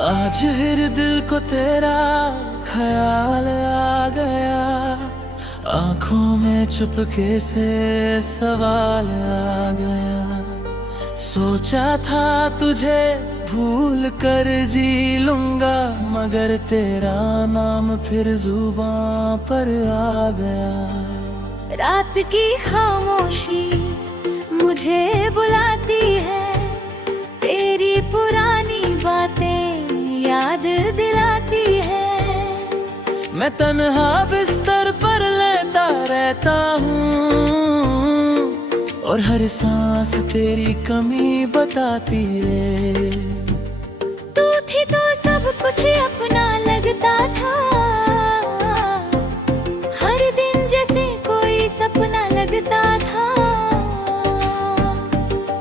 आज फिर दिल को तेरा ख्याल आ गया, आंखों में चुपके से सवाल आ गया। सोचा था तुझे भूल कर जी लूंगा, मगर तेरा नाम फिर जुबां पर आ गया। रात की खामोशी मुझे बुलाती है, तेरी पुरानी बातें याद दिलाती है। मैं तन्हा बिस्तर पर लेटा रहता हूँ, और हर सांस तेरी कमी बताती है। तू थी तो सब कुछ अपना लगता था, हर दिन जैसे कोई सपना लगता था।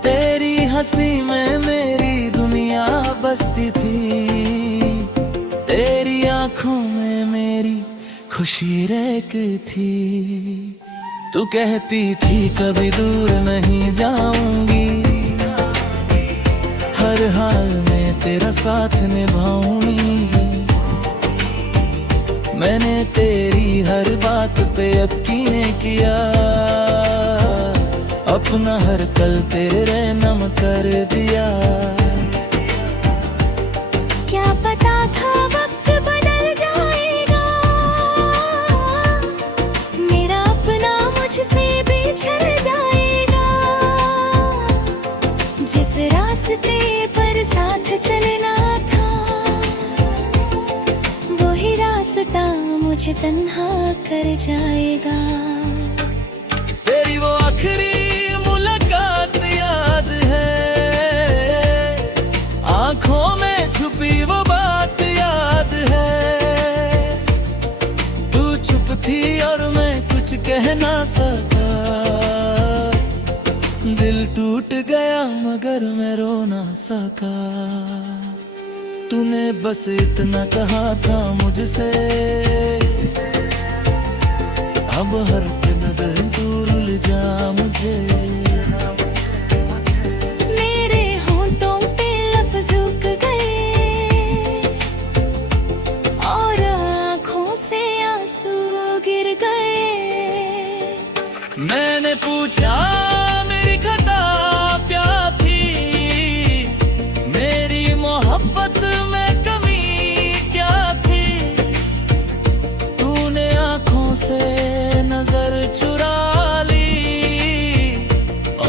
तेरी हंसी में मेरी दुनिया बसती थी, तेरी आंखों में मेरी खुशी रहती थी। तू कहती थी कभी दूर नहीं जाऊंगी, हर हाल में तेरा साथ निभाऊंगी। मैंने तेरी हर बात पे यकीन किया, अपना हर पल तेरे नाम कर दिया। क्या पता था वक्त बदल जाएगा, मेरा अपना मुझसे बिछड़ जाएगा। जिस रास्ते पर साथ चलना था, वही रास्ता मुझे तन्हा कर जाएगा। तेरी वो आखिरी मुलाकात याद है, आंखों में छुपी वो बात याद है। तू चुप थी और मैं कुछ कह ना सका, दिल टूट गया मगर मैं रो ना सका। तूने बस इतना कहा था मुझसे, अब हर दिन तू रुल जा मुझे। मेरे होंठों पे लफ्ज़ रुक गए, और आँखों से आंसू गिर गए। मैंने पूछा मेरी खता क्या थी, मेरी मोहब्बत में कमी क्या थी। तूने आंखों से नजर चुरा ली,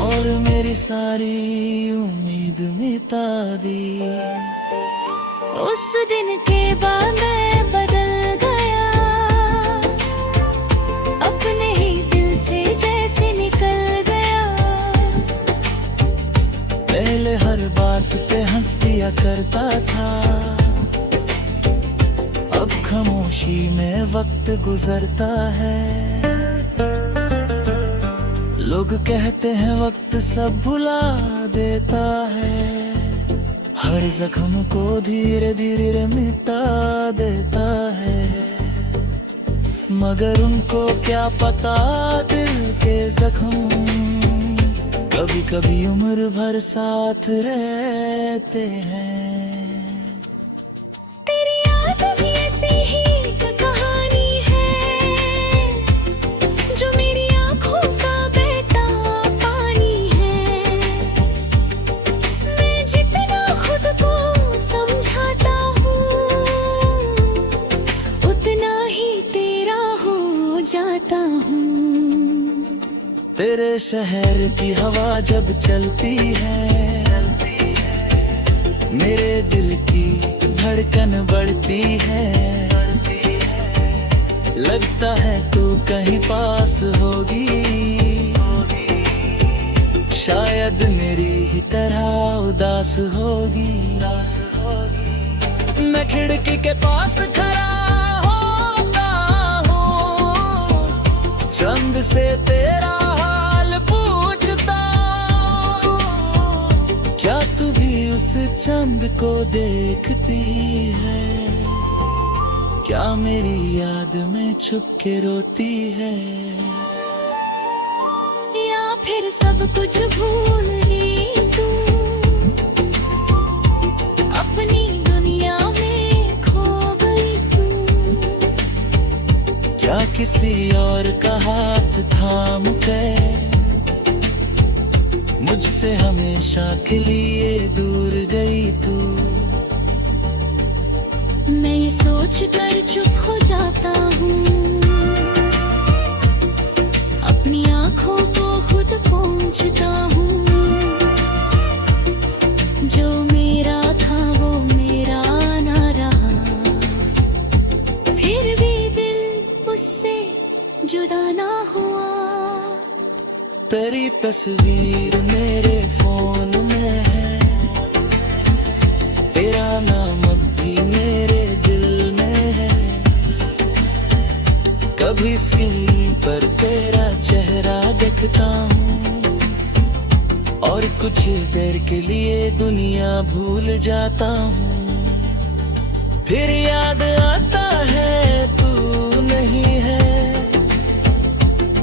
और मेरी सारी उम्मीद मिटा दी। उस दिन के बाद मैं बदल गया, अपने ही दिल से जैसे निकल गया। पहले हर बात पे हंस दिया करता था, अब खामोशी में वक्त गुजरता है। लोग कहते हैं वक्त सब भुला देता है, हर जख्म को धीरे धीरे मिटा देता है। मगर उनको क्या पता दिल के जख्म कभी कभी उम्र भर साथ रहते हैं। तेरी याद भी ऐसी ही एक कहानी है, जो मेरी आँखों का बहता पानी है। मैं जितना खुद को समझाता हूँ, उतना ही तेरा हो जाता हूँ। तेरे शहर की हवा जब चलती है, मेरे दिल की धड़कन बढ़ती है। लगता है तू कहीं पास होगी, शायद मेरी ही तरह उदास होगी। मैं खिड़की के पास खड़ा होता हूँ, चंद से तेरा हाल पूछता हूँ। क्या तू भी उस चंद को देखती है, क्या मेरी याद में छुप के रोती है। या फिर सब कुछ भूल ही तू अपनी दुनिया किसी और का हाथ थाम के मुझसे हमेशा के लिए दूर गई तू। मैं ये सोच कर चुप हो जाता हूँ, अपनी आँखों को खुद पोंछता हूँ। जो मेरा था वो मेरा ना रहा, फिर भी दिल उससे जुदा ना हुआ। तेरी तस्वीर मेरे फोन में है, तेरा नाम अब भी मेरे दिल में है। कभी स्क्रीन पर तेरा चेहरा देखता हूँ और कुछ देर के लिए दुनिया भूल जाता हूँ। फिर याद आता है तू नहीं है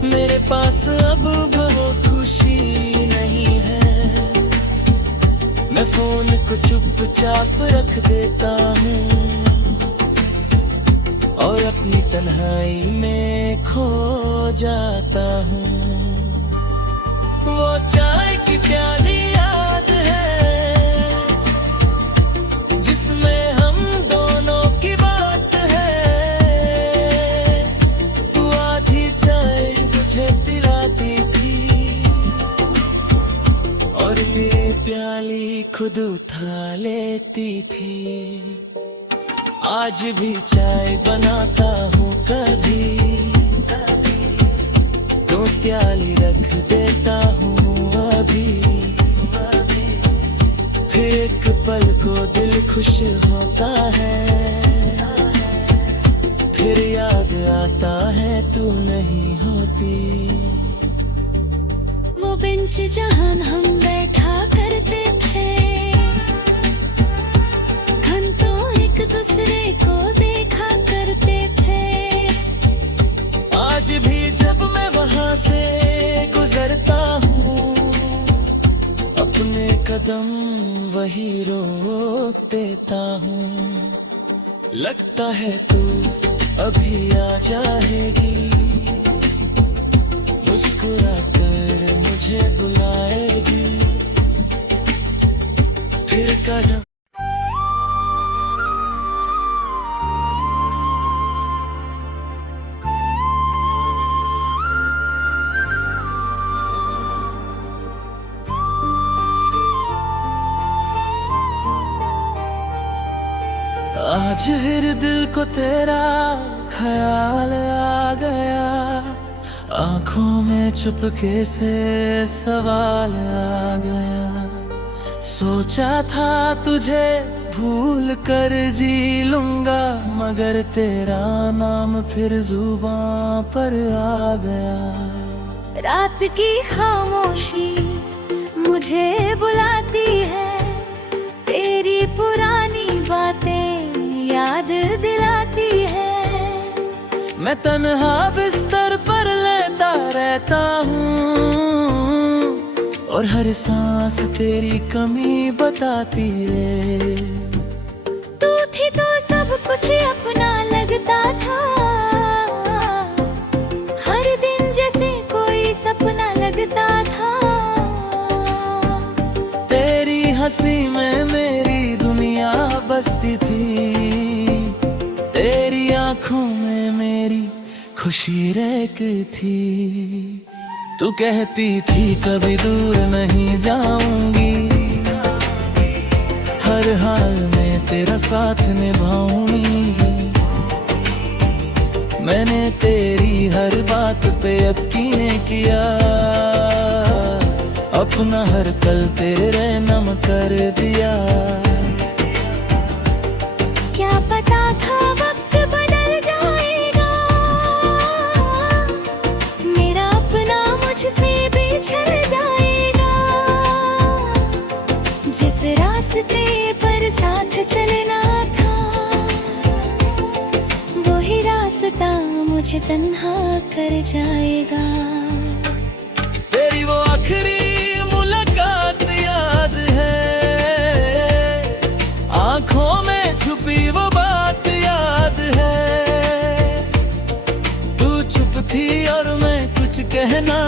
मेरे पास, अब वो खुशी नहीं है। मैं फोन को चुपचाप रख देता हूँ और अपनी तन्हाई में खो जाता हूँ। वो चाय की प्याली याद है जिसमें हम दोनों की बात है। तू आधी चाय मुझे पिलाती थी और मेरी प्याली खुद उठा लेती थी। आज भी चाय बनाता हूँ कभी, दो प्याली रख देता हूँ अभी। फिर एक पल को दिल खुश होता है, फिर याद आता है तू नहीं होती। वो बेंच जहाँ हम बैठा करते थे, घंटों एक दूसरे को देखा करते थे। आज भी जब मैं वहाँ से गुजरता हूँ, अपने कदम वही रोक देता हूँ। लगता है तू अभी आ जाएगी, मुस्कुरा कर मुझे बुलाएगी। फिर कदम आज फिर दिल को तेरा ख्याल आ गया, आंखों में चुपके से सवाल आ गया। सोचा था तुझे भूल कर जी लूंगा, मगर तेरा नाम फिर जुबां पर आ गया। रात की खामोशी मुझे बुलाती है, तेरी पुरानी बातें याद दिलाती है। मैं तन्हा बिस्तर पर लेटा रहता हूँ और हर सांस तेरी कमी बताती है। तू थी तो सब कुछ अपना लगता था, हर दिन जैसे कोई सपना लगता था। तेरी हंसी में मेरी दुनिया बसती थी, तेरी आंखों में मेरी खुशी रहती थी। तू कहती थी कभी दूर नहीं जाऊंगी, हर हाल में तेरा साथ निभाऊंगी। मैंने तेरी हर बात पे यकीन किया, अपना हर पल तेरे नाम कर दिया। क्या पता था वक्त बदल जाएगा, मेरा अपना मुझसे बिछड़ जाएगा। जिस रास्ते पर साथ चलना था, वही रास्ता मुझे तन्हा कर जाएगा। तेरी वो आखिरी मुलाकात याद है, आंखों में छुपी वो बात याद है। तू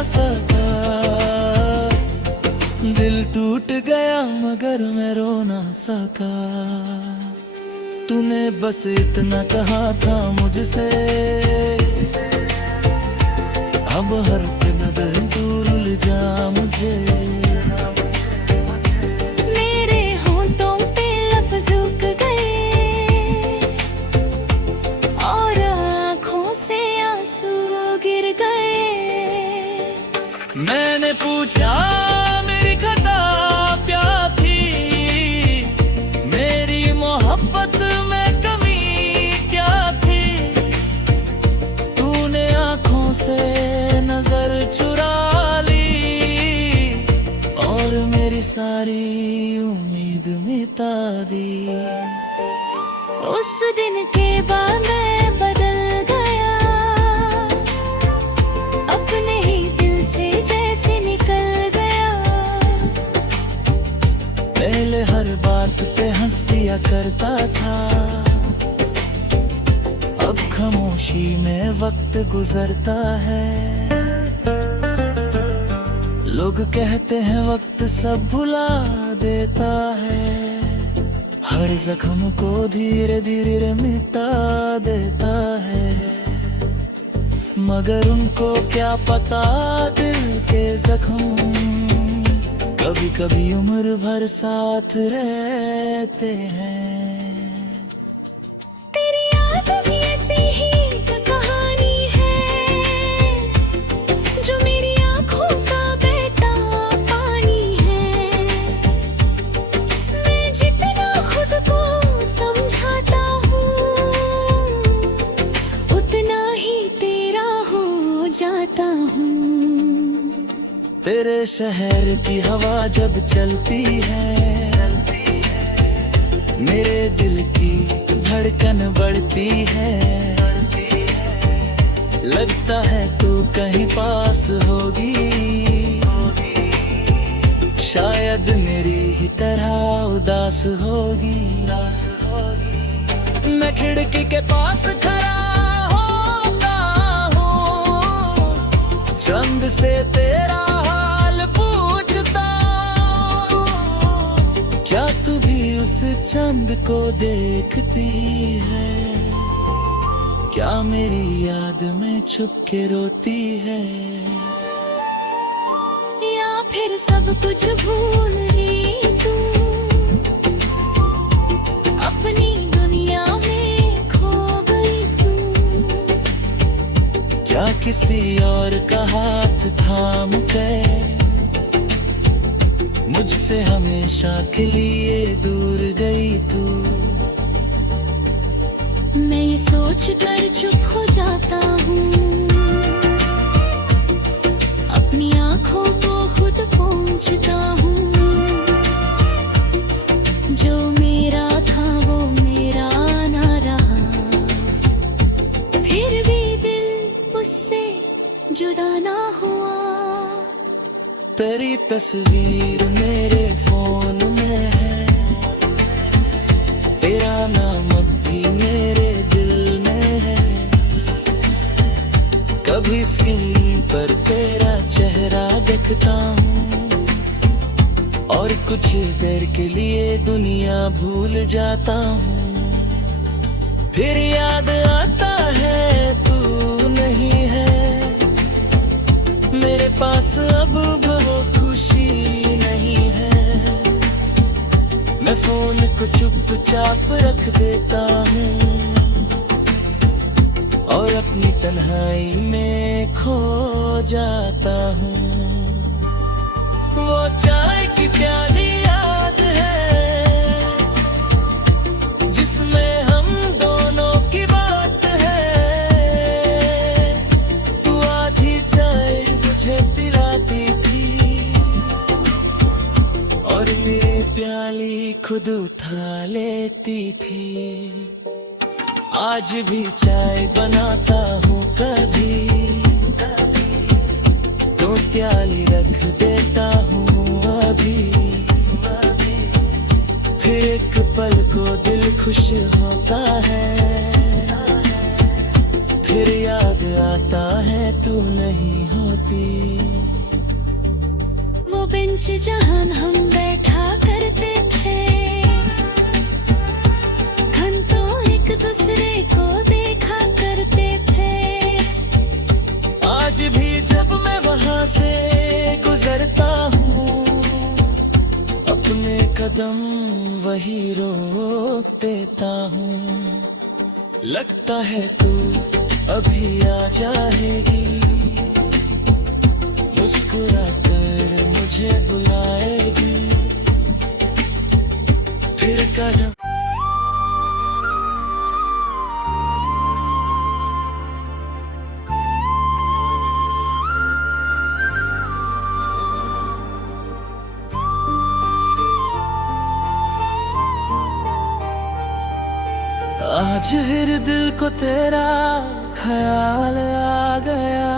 सका। दिल टूट गया मगर मैं रो ना सका। तूने बस इतना कहा था मुझसे, अब हर दिन तू रुल जा मुझे। मेरे होंठों पे लफ्ज़ रुक गए और आँखों से आंसू गिर गए। मैंने पूछा मेरी खता क्या थी, मेरी मोहब्बत में कमी क्या थी। तूने आँखों से नजर चुरा ली और मेरी सारी उम्मीद मिटा दी। उस दिन के बाद मैं बदल गया, अपने ही दिल से जैसे निकल गया। पहले हर बात पे हंस दिया करता था, अब खामोशी में वक्त गुजरता है। लोग कहते हैं वक्त सब भुला देता है, हर जख्म को धीरे धीरे मिटा देता है। मगर उनको क्या पता दिल के जख्म कभी कभी उम्र भर साथ रहते हैं। तेरी याद भी ऐसी ही एक कहानी है, जो मेरी आँखों का बहता पानी है। मैं जितना खुद को समझाता हूँ, उतना ही तेरा हो जाता हूँ। तेरे शहर की हवा जब चलती है, मेरे दिल की धड़कन बढ़ती है। लगता है तू कहीं पास होगी, शायद मेरी ही तरह उदास होगी। मैं खिड़की के पास खड़ा होता हूँ, चंद से तेरा हाल पूछता हूँ। क्या तू भी उस चंद को देखती है, क्या मेरी याद में छुप के रोती है। या फिर सब कुछ भूल गई तू, अपनी दुनिया में खो गई तू। क्या किसी और का हाथ थाम के मुझसे हमेशा के लिए दूर गई तू। मैं ये सोच कर चुप हो जाता हूँ, अपनी आँखों को खुद पोंछता हूँ। जो मेरा था वो मेरा ना रहा, फिर भी दिल उससे जुदा ना हुआ। तेरी तस्वीर मेरे फोन में है, तेरा नाम अब भी मेरे दिल में है। कभी स्क्रीन पर तेरा चेहरा देखता हूँ और कुछ देर के लिए दुनिया भूल जाता हूँ। फिर याद आता है तू नहीं है मेरे पास, अब वो खुशी नहीं है। मैं फोन को चुपचाप रख देता हूँ और अपनी तन्हाई में खो जाता हूँ। वो चाय की प्याली याद है जिसमें हम दोनों की बात है। तू आधी चाय मुझे पिलाती थी और मेरी प्याली खुद उठा लेती थी। आज भी चाय बनाता हूँ कभी, तो प्याली रख देता हूँ अभी। फिर एक पल को दिल खुश होता है, फिर याद आता है तू नहीं होती। वो बेंच जहां हम बैठा करते थे, घंटों एक दूसरे को देखा करते थे। आज भी जब मैं वहां से गुजरता हूँ, अपने कदम वही रोक देता हूँ। लगता है तू अभी आ जाएगी, मुस्कुरा कर मुझे बुलाएगी। फिर कदम आज फिर दिल को तेरा ख्याल आ गया,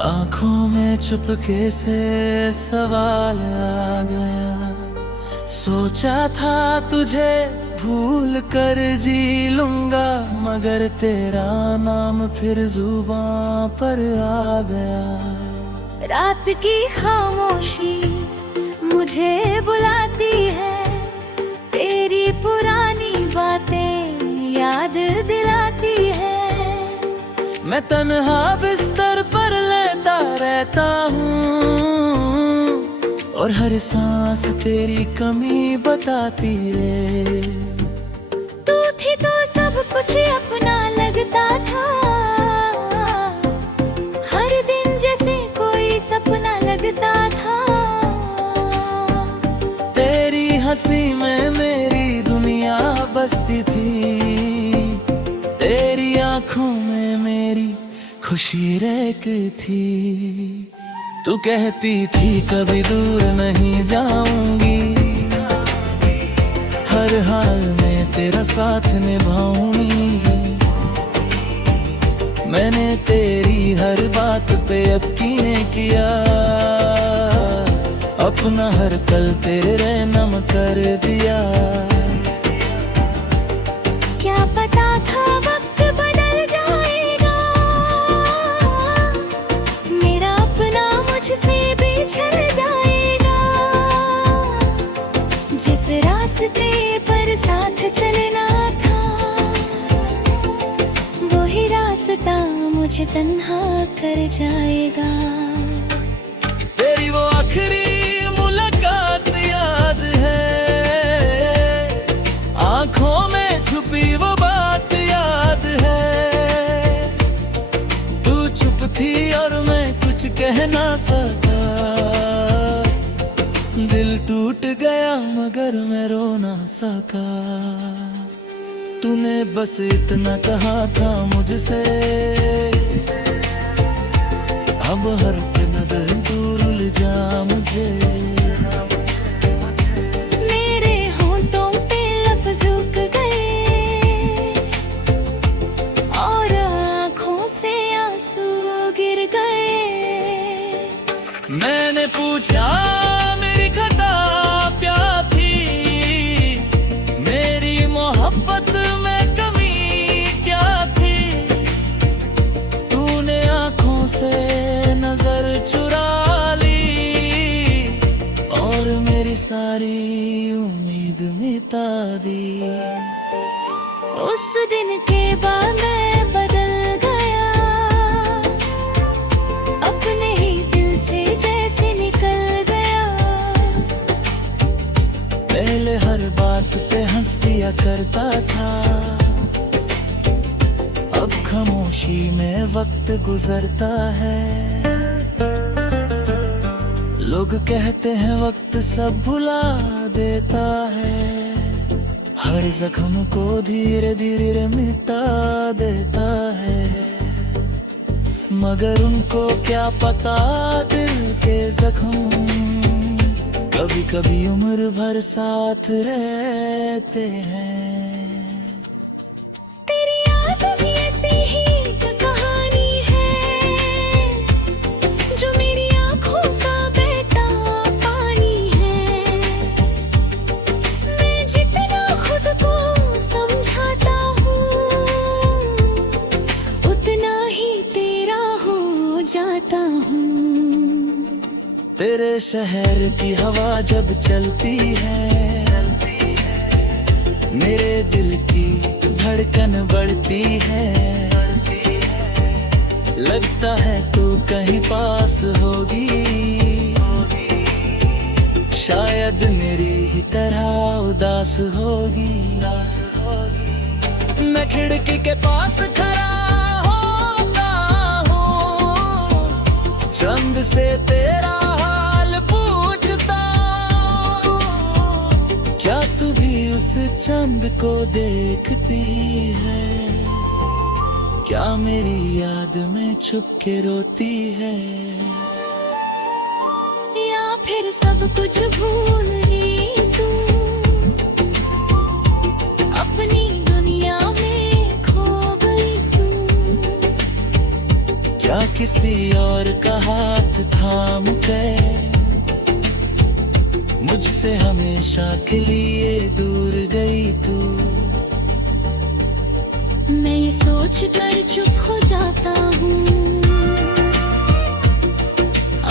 आंखों में चुपके से सवाल आ गया। सोचा था तुझे भूल कर जी लूंगा, मगर तेरा नाम फिर जुबां पर आ गया। रात की खामोशी मुझे बुलाती है, तेरी पुरानी बातें याद दिलाती है। मैं तन्हा बिस्तर पर लेटा रहता हूँ, और हर सांस तेरी कमी बताती है। तू थी तो सब कुछ अपना लगता था, हर दिन जैसे कोई सपना लगता था। तेरी हंसी में मेरी दुनिया बसती थी, तेरी आंखों में मेरी खुशी रहती थी। तू कहती थी कभी दूर नहीं जाऊंगी, हर हाल में तेरा साथ निभाऊंगी। मैंने तेरी हर बात पे यकीन किया, अपना हर पल तेरे नम कर दिया। क्या पता था वक्त बदल जाएगा, मेरा अपना मुझसे बिछड़ जाएगा। जिस रास्ते पर साथ चलना था, वही रास्ता मुझे तन्हा कर जाएगा। तेरी वो आखिरी मुलाकात याद है, आंखों में छुपी वो बात याद है। तू चुप थी और मैं कुछ कह ना सका, दिल टूट गया मगर मैं रो ना सका। तूने बस इतना कहा था मुझसे, अब हर नजर दूर जा मुझे। मेरे होंठों पे लफ्ज़ रुक गए, और आँखों से आंसू गिर गए। मैंने पूछा मेरी खता क्या थी, मेरी मोहब्बत में कमी क्या थी। तूने आंखों से नजर चुरा ली, और मेरी सारी उम्मीद मिटा दी। उस दिन के बाद मैं बदल गया, अपने ही दिल से जैसे निकल गया। पहले हर बात पे हंस दिया करता था, अब खामोशी में वक्त गुजरता है। लोग कहते हैं वक्त सब भुला देता है, हर जख्म को धीरे धीरे मिटा देता है। मगर उनको क्या पता दिल के जख्म कभी कभी उम्र भर साथ रहते हैं। तेरी याद भी ऐसी ही एक कहानी है, जो मेरी आँखों का बहता पानी है। मैं जितना खुद को समझाता हूँ, शहर की हवा जब चलती है, मेरे दिल की धड़कन बढ़ती है। लगता है तू कहीं पास होगी, शायद मेरी ही तरह उदास होगी। मैं खिड़की के पास खड़ा होता हूँ, चंद से तेरा हाल पूछता हूँ। क्या तू भी उस चंद को देखती है? क्या मेरी याद में छुप के रोती है? या फिर सब कुछ भूल ही तू अपनी दुनिया में खो गई तू। क्या किसी और का हाथ थाम के मुझसे हमेशा के लिए दूर गई तू? मैं ये सोच कर चुप हो जाता हूँ,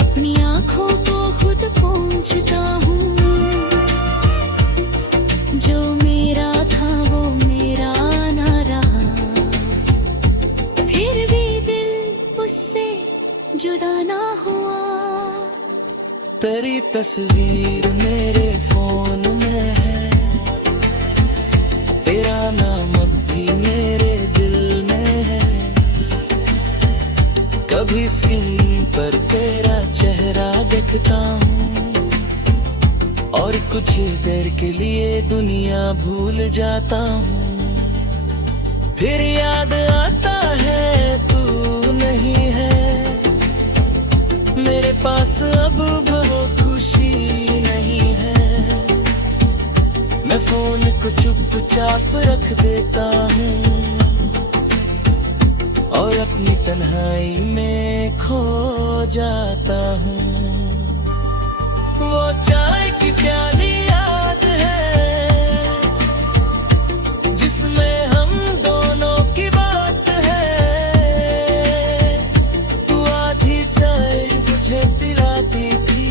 अपनी आँखों को खुद पोंछता हूँ। जो मेरा था वो मेरा ना रहा, फिर भी दिल उससे जुदा ना हुआ। तेरी तस्वीर मेरे फोन में है, तेरा नाम अब भी मेरे दिल में है। कभी स्क्रीन पर तेरा चेहरा देखता हूँ, और कुछ देर के लिए दुनिया भूल जाता हूँ। फिर याद आता है तू नहीं है मेरे पास, अब वो खुशी नहीं है। मैं फोन को चुपचाप रख देता हूँ, और अपनी तन्हाई में खो जाता हूँ। वो चाय की प्याली याद है, जिसमें हम दोनों की बात है। तू आधी चाय मुझे पिलाती थी,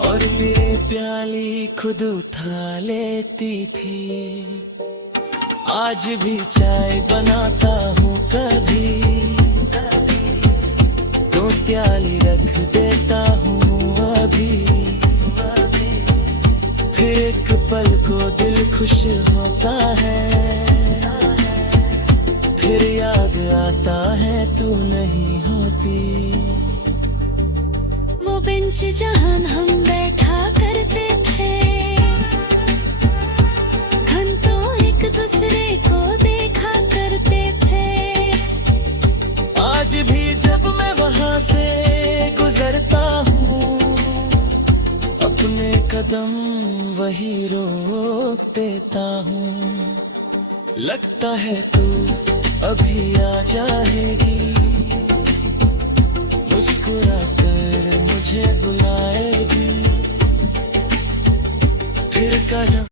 और मेरी प्याली खुद उठा लेती थी। आज भी चाय बनाता हूँ कभी, तो प्याली रख देता हूँ अभी। फिर एक पल को दिल खुश होता है, फिर याद आता है तू नहीं होती। वो बेंच जहाँ हम बैठा करते थे, घंटों एक दूसरे को देखा करते थे। आज भी जब मैं वहाँ से गुजरता हूँ, अपने कदम वही रोक देता हूँ। लगता है तू अभी आ जाएगी, मुस्कुरा कर मुझे बुलाएगी। फिर कदम